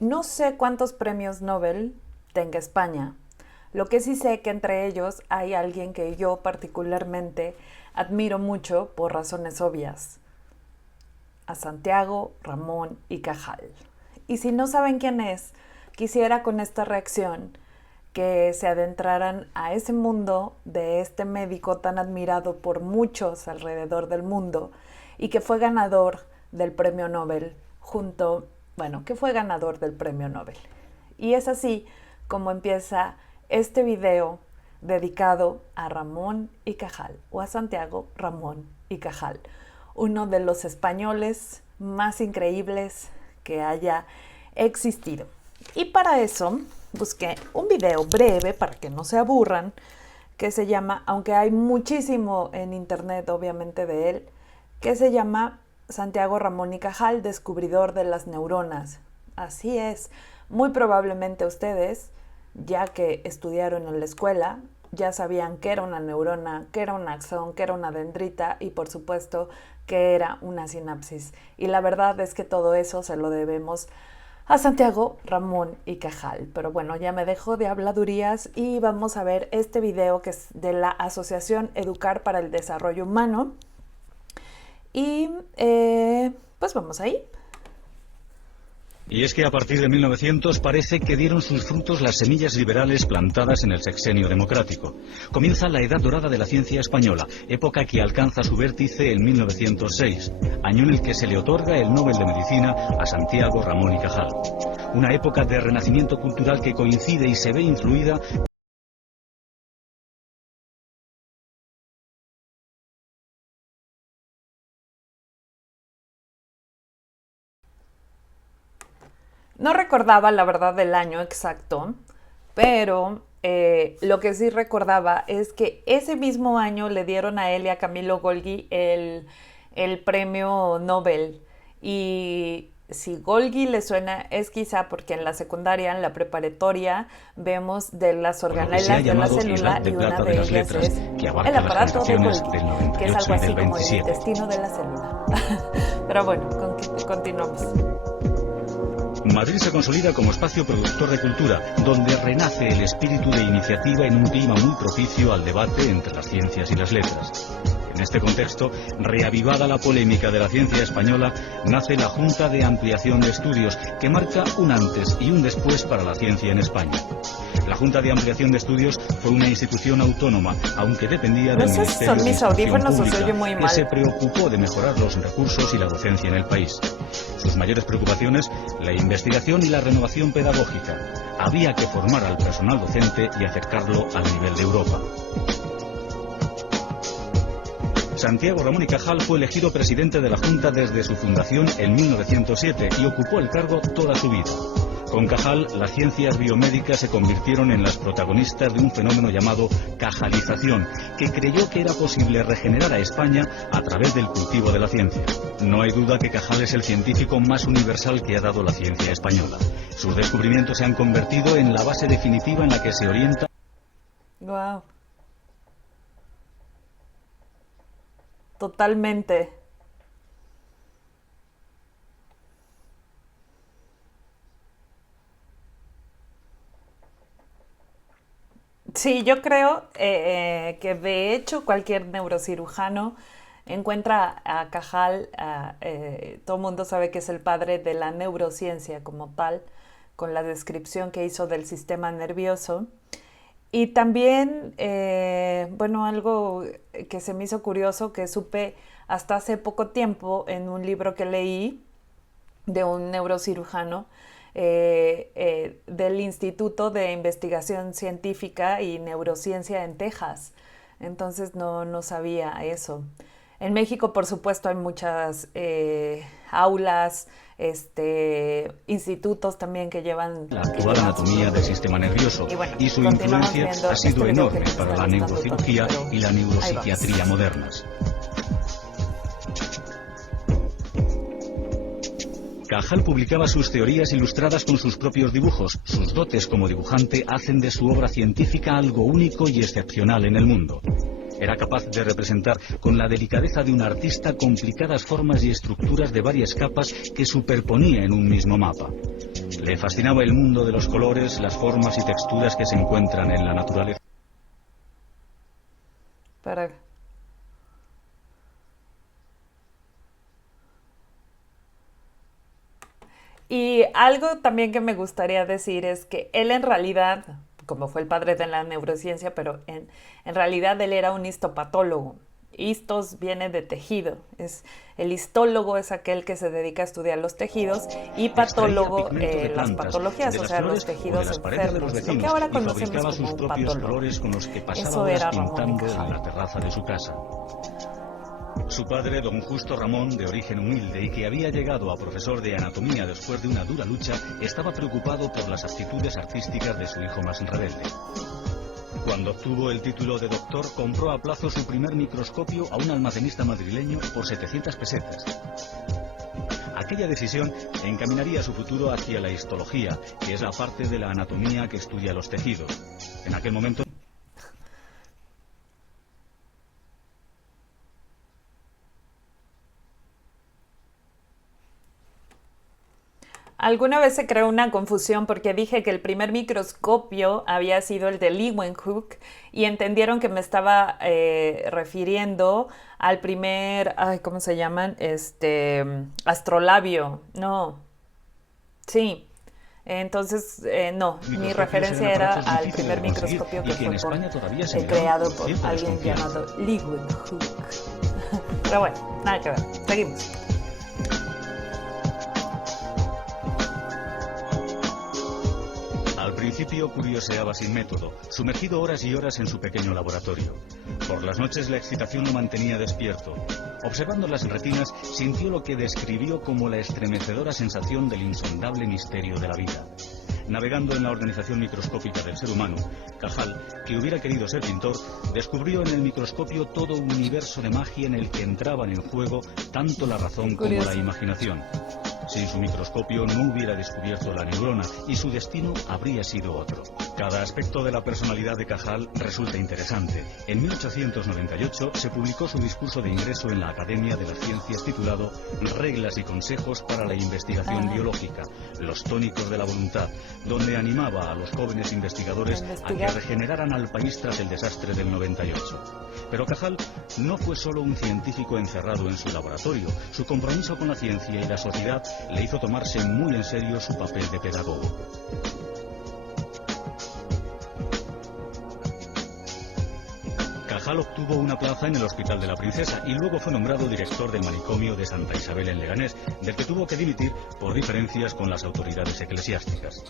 No sé cuántos premios Nobel tenga España. Lo que sí sé que entre ellos hay alguien que yo particularmente admiro mucho por razones obvias. A Santiago Ramón y Cajal. Y si no saben quién es, quisiera con esta reacción que se adentraran a ese mundo de este médico tan admirado por muchos alrededor del mundo y que fue ganador del premio Nobel que fue ganador del premio Nobel. Y es así como empieza este video dedicado a Ramón y Cajal, o a Santiago Ramón y Cajal, uno de los españoles más increíbles que haya existido. Y para eso busqué un video breve para que no se aburran, que se llama, aunque hay muchísimo en internet obviamente de él, que se llama Santiago Ramón y Cajal, descubridor de las neuronas. Así es, muy probablemente ustedes, ya que estudiaron en la escuela, ya sabían qué era una neurona, qué era un axón, qué era una dendrita y por supuesto qué era una sinapsis. Y la verdad es que todo eso se lo debemos a Santiago Ramón y Cajal. Pero bueno, ya me dejo de habladurías y vamos a ver este video que es de la Asociación Educar para el Desarrollo Humano. Y pues vamos ahí. Y es que a partir de 1900 parece que dieron sus frutos las semillas liberales plantadas en el sexenio democrático. Comienza la edad dorada de la ciencia española, época que alcanza su vértice en 1906, año en el que se le otorga el Nobel de Medicina a Santiago Ramón y Cajal. Una época de renacimiento cultural que coincide y se ve influida No recordaba la verdad del año exacto, pero lo que sí recordaba es que ese mismo año le dieron a él y a Camilo Golgi el premio Nobel. Y si Golgi le suena es quizá porque en la secundaria, en la preparatoria, vemos de las organelas de la célula y una de ellas es el aparato de Golgi, que es algo así como el intestino de la célula. Pero bueno, continuamos. Madrid se consolida como espacio productor de cultura, donde renace el espíritu de iniciativa en un clima muy propicio al debate entre las ciencias y las letras. En este contexto, reavivada la polémica de la ciencia española, nace la Junta de Ampliación de Estudios, que marca un antes y un después para la ciencia en España. La Junta de Ampliación de Estudios fue una institución autónoma, aunque dependía del Ministerio de Instrucción Pública, que se preocupó de mejorar los recursos y la docencia en el país. Sus mayores preocupaciones, la investigación y la renovación pedagógica. Había que formar al personal docente y acercarlo al nivel de Europa. Santiago Ramón y Cajal fue elegido presidente de la Junta desde su fundación en 1907 y ocupó el cargo toda su vida. Con Cajal, las ciencias biomédicas se convirtieron en las protagonistas de un fenómeno llamado cajalización, que creyó que era posible regenerar a España a través del cultivo de la ciencia. No hay duda que Cajal es el científico más universal que ha dado la ciencia española. Sus descubrimientos se han convertido en la base definitiva en la que se orienta. Wow. Totalmente. Sí, yo creo que de hecho cualquier neurocirujano encuentra a Cajal, todo el mundo sabe que es el padre de la neurociencia como tal, con la descripción que hizo del sistema nervioso. Y también, algo que se me hizo curioso, que supe hasta hace poco tiempo en un libro que leí de un neurocirujano del Instituto de Investigación Científica y Neurociencia en Texas. Entonces no sabía eso. En México, por supuesto, hay muchas aulas, institutos también que llevan la actual anatomía del sistema nervioso y su influencia ha sido enorme para la neurocirugía y la neuropsiquiatría modernas. Cajal publicaba sus teorías ilustradas con sus propios dibujos. Sus dotes como dibujante hacen de su obra científica algo único y excepcional en el mundo. Era capaz de representar con la delicadeza de un artista complicadas formas y estructuras de varias capas que superponía en un mismo mapa. Le fascinaba el mundo de los colores, las formas y texturas que se encuentran en la naturaleza. Y algo también que me gustaría decir es que él en realidad, como fue el padre de la neurociencia, pero en realidad él era un histopatólogo. Histos viene de tejido. El histólogo es aquel que se dedica a estudiar los tejidos y patólogo las patologías, o sea, los tejidos enfermos, lo que ahora conocemos como un patólogo. Eso era Ramón y Cajal. En la terraza de su casa. Su padre, don Justo Ramón, de origen humilde y que había llegado a profesor de anatomía después de una dura lucha, estaba preocupado por las aptitudes artísticas de su hijo más rebelde. Cuando obtuvo el título de doctor, compró a plazo su primer microscopio a un almacenista madrileño por 700 pesetas. Aquella decisión encaminaría su futuro hacia la histología, que es la parte de la anatomía que estudia los tejidos. En aquel momento... Alguna vez se creó una confusión porque dije que el primer microscopio había sido el de Leeuwenhoek y entendieron que me estaba refiriendo al primer, ¿cómo se llaman? Astrolabio. No. Sí. Entonces, no, mi referencia era al primer microscopio que fue creado por alguien llamado Leeuwenhoek. Pero bueno, nada que ver. Seguimos. Al principio curioseaba sin método, sumergido horas y horas en su pequeño laboratorio. Por las noches la excitación lo mantenía despierto. Observando las retinas, sintió lo que describió como la estremecedora sensación del insondable misterio de la vida. Navegando en la organización microscópica del ser humano, Cajal, que hubiera querido ser pintor, descubrió en el microscopio todo un universo de magia en el que entraban en juego tanto la razón como la imaginación. Sin su microscopio no hubiera descubierto la neurona y su destino habría sido otro. Cada aspecto de la personalidad de Cajal resulta interesante. En 1898 se publicó su discurso de ingreso en la Academia de las Ciencias titulado Reglas y consejos para la investigación biológica, los tónicos de la voluntad, donde animaba a los jóvenes investigadores a que regeneraran al país tras el desastre del 98. Pero Cajal no fue solo un científico encerrado en su laboratorio. Su compromiso con la ciencia y la sociedad le hizo tomarse muy en serio su papel de pedagogo. Cajal obtuvo una plaza en el Hospital de la Princesa y luego fue nombrado director del manicomio de Santa Isabel en Leganés, del que tuvo que dimitir por diferencias con las autoridades eclesiásticas.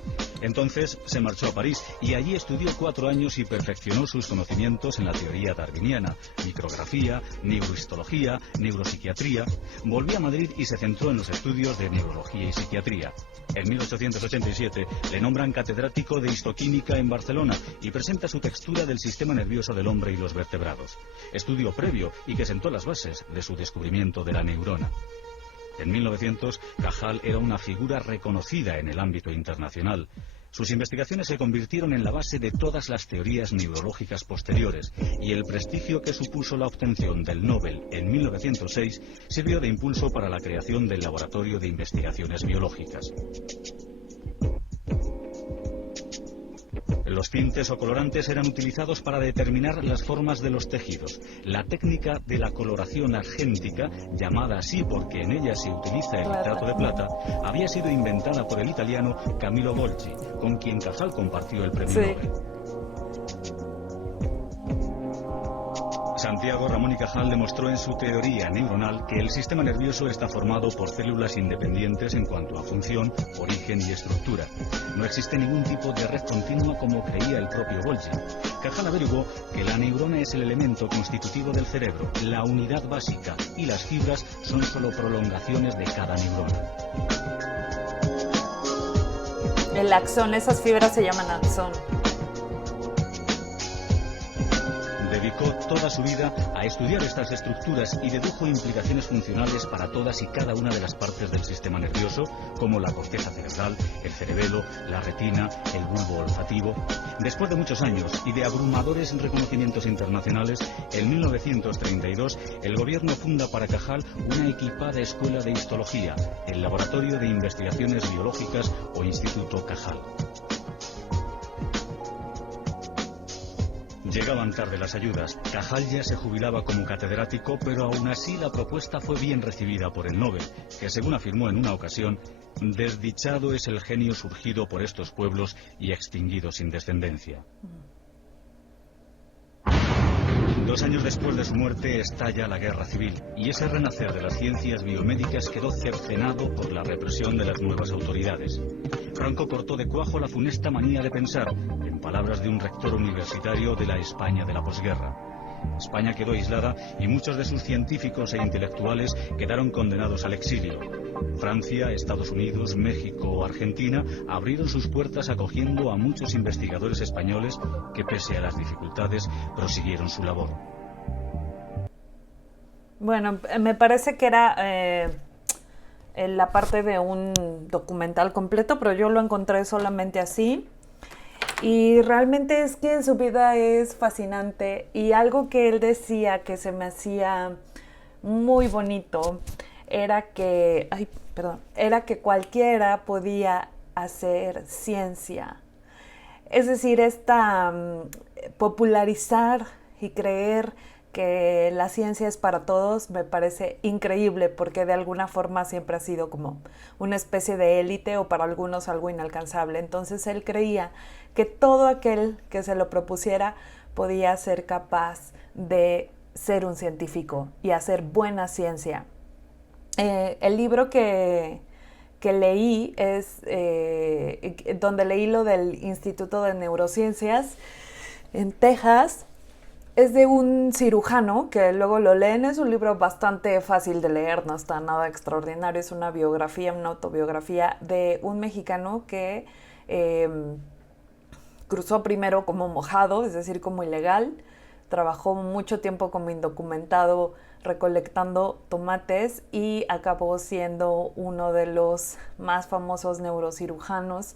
Entonces se marchó a París y allí estudió 4 años y perfeccionó sus conocimientos en la teoría darwiniana, micrografía, neurohistología, neuropsiquiatría. Volvió a Madrid y se centró en los estudios de neurología y psiquiatría. En 1887 le nombran catedrático de histoquímica en Barcelona y presenta su textura del sistema nervioso del hombre y los vertebrados, estudio previo y que sentó las bases de su descubrimiento de la neurona. En 1900, Cajal era una figura reconocida en el ámbito internacional. Sus investigaciones se convirtieron en la base de todas las teorías neurológicas posteriores y el prestigio que supuso la obtención del Nobel en 1906 sirvió de impulso para la creación del Laboratorio de Investigaciones Biológicas. Los tintes o colorantes eran utilizados para determinar las formas de los tejidos. La técnica de la coloración argéntica, llamada así porque en ella se utiliza el nitrato de plata, había sido inventada por el italiano Camillo Golgi, con quien Cajal compartió el premio Nobel. Santiago Ramón y Cajal demostró en su teoría neuronal que el sistema nervioso está formado por células independientes en cuanto a función, origen y estructura. No existe ningún tipo de red continua como creía el propio Golgi. Cajal averiguó que la neurona es el elemento constitutivo del cerebro, la unidad básica, y las fibras son solo prolongaciones de cada neurona. El axón, esas fibras se llaman axón. De Dedicó toda su vida a estudiar estas estructuras y dedujo implicaciones funcionales para todas y cada una de las partes del sistema nervioso, como la corteza cerebral, el cerebelo, la retina, el bulbo olfativo. Después de muchos años y de abrumadores reconocimientos internacionales, en 1932 el gobierno funda para Cajal una equipada escuela de histología, el Laboratorio de Investigaciones Biológicas o Instituto Cajal. Llegaban tarde las ayudas. Cajal ya se jubilaba como catedrático, pero aún así la propuesta fue bien recibida por el Nobel, que según afirmó en una ocasión, desdichado es el genio surgido por estos pueblos y extinguido sin descendencia. 2 años después de su muerte estalla la guerra civil y ese renacer de las ciencias biomédicas quedó cercenado por la represión de las nuevas autoridades. Franco cortó de cuajo la funesta manía de pensar, en palabras de un rector universitario de la España de la posguerra. España quedó aislada y muchos de sus científicos e intelectuales quedaron condenados al exilio. Francia, Estados Unidos, México o Argentina abrieron sus puertas acogiendo a muchos investigadores españoles que, pese a las dificultades, prosiguieron su labor. Bueno, me parece que era la parte de un documental completo, pero yo lo encontré solamente así. Y realmente es que su vida es fascinante y algo que él decía que se me hacía muy bonito era que cualquiera podía hacer ciencia. Es decir, popularizar y creer que la ciencia es para todos me parece increíble porque de alguna forma siempre ha sido como una especie de élite o para algunos algo inalcanzable. Entonces él creía que todo aquel que se lo propusiera podía ser capaz de ser un científico y hacer buena ciencia. El libro que leí es donde leí lo del Instituto de Neurociencias en Texas. Es de un cirujano que luego lo leen, es un libro bastante fácil de leer, no está nada extraordinario, es una biografía, una autobiografía de un mexicano que cruzó primero como mojado, es decir, como ilegal, trabajó mucho tiempo como indocumentado recolectando tomates y acabó siendo uno de los más famosos neurocirujanos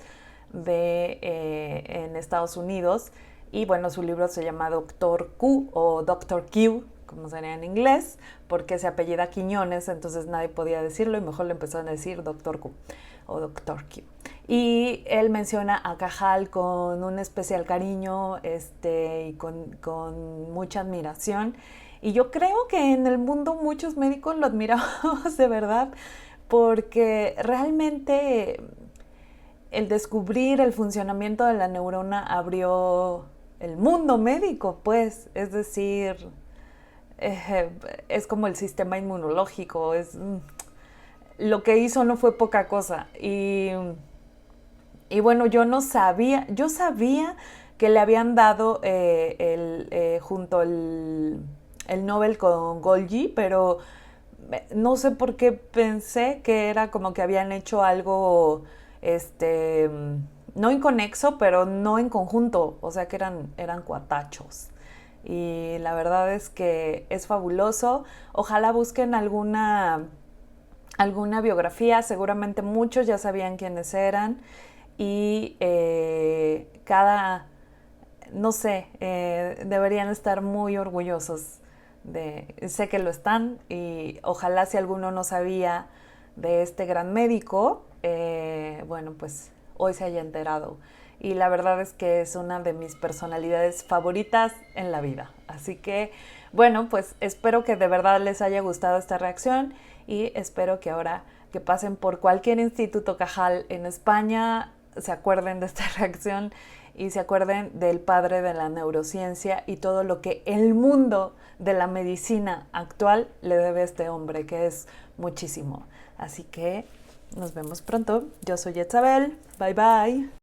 en Estados Unidos. Y bueno, su libro se llama Doctor Q o Doctor Q, como sería en inglés, porque se apellida Quiñones, entonces nadie podía decirlo y mejor le empezaron a decir Doctor Q o Doctor Q. Y él menciona a Cajal con un especial cariño y con mucha admiración. Y yo creo que en el mundo muchos médicos lo admiramos de verdad, porque realmente el descubrir el funcionamiento de la neurona abrió el mundo médico, pues, es decir, es como el sistema inmunológico, lo que hizo no fue poca cosa. Y bueno, yo sabía que le habían dado junto el Nobel con Golgi, pero no sé por qué pensé que era como que habían hecho algo no inconexo, pero no en conjunto, o sea que eran cuatachos. Y la verdad es que es fabuloso. Ojalá busquen alguna biografía, seguramente muchos ya sabían quiénes eran. Y deberían estar muy orgullosos sé que lo están, y ojalá si alguno no sabía de este gran médico, bueno, pues hoy se haya enterado. Y la verdad es que es una de mis personalidades favoritas en la vida. Así que, bueno, pues espero que de verdad les haya gustado esta reacción y espero que ahora que pasen por cualquier Instituto Cajal en España se acuerden de esta reacción y se acuerden del padre de la neurociencia y todo lo que el mundo de la medicina actual le debe a este hombre, que es muchísimo. Así que nos vemos pronto. Yo soy Etzabel. Bye bye.